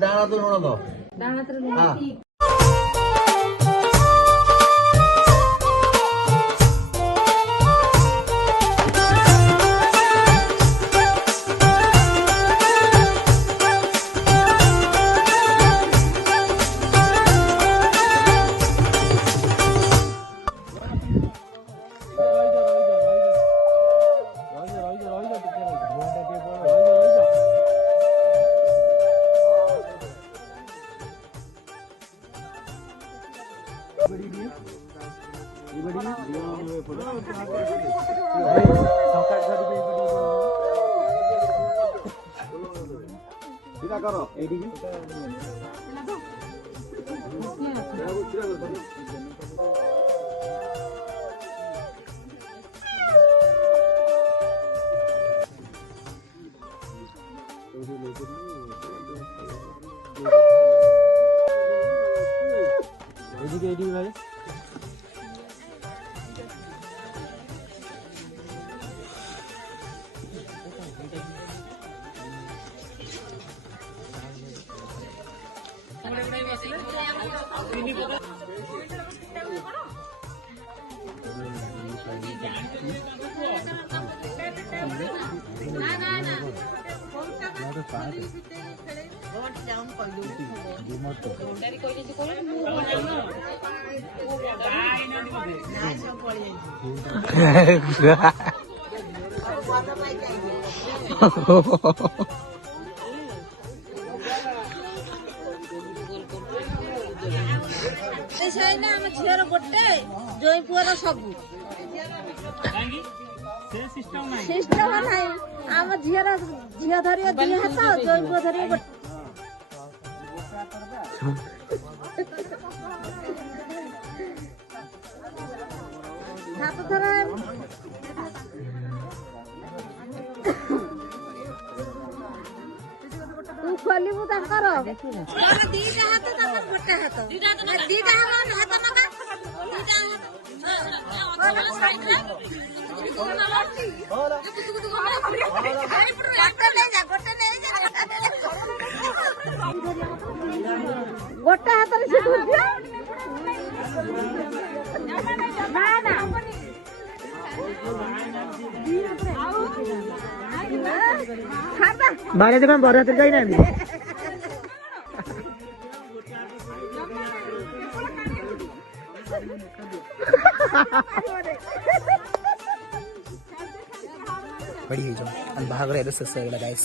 दाना तो नोड़ दो दाना तो करो भाई झीर गोटे जई पुअर सब सिस्टम ना आम झीर झी धर दी हाथ जई पुअ धर हाथ थर तू खोलू तर दीटा हाथ गोटे हाथ दीटा हाथ नका गोटे हाथ बारे देखो बरहत्तर जाई ना बड़ी हो जाओ बाहर गाइस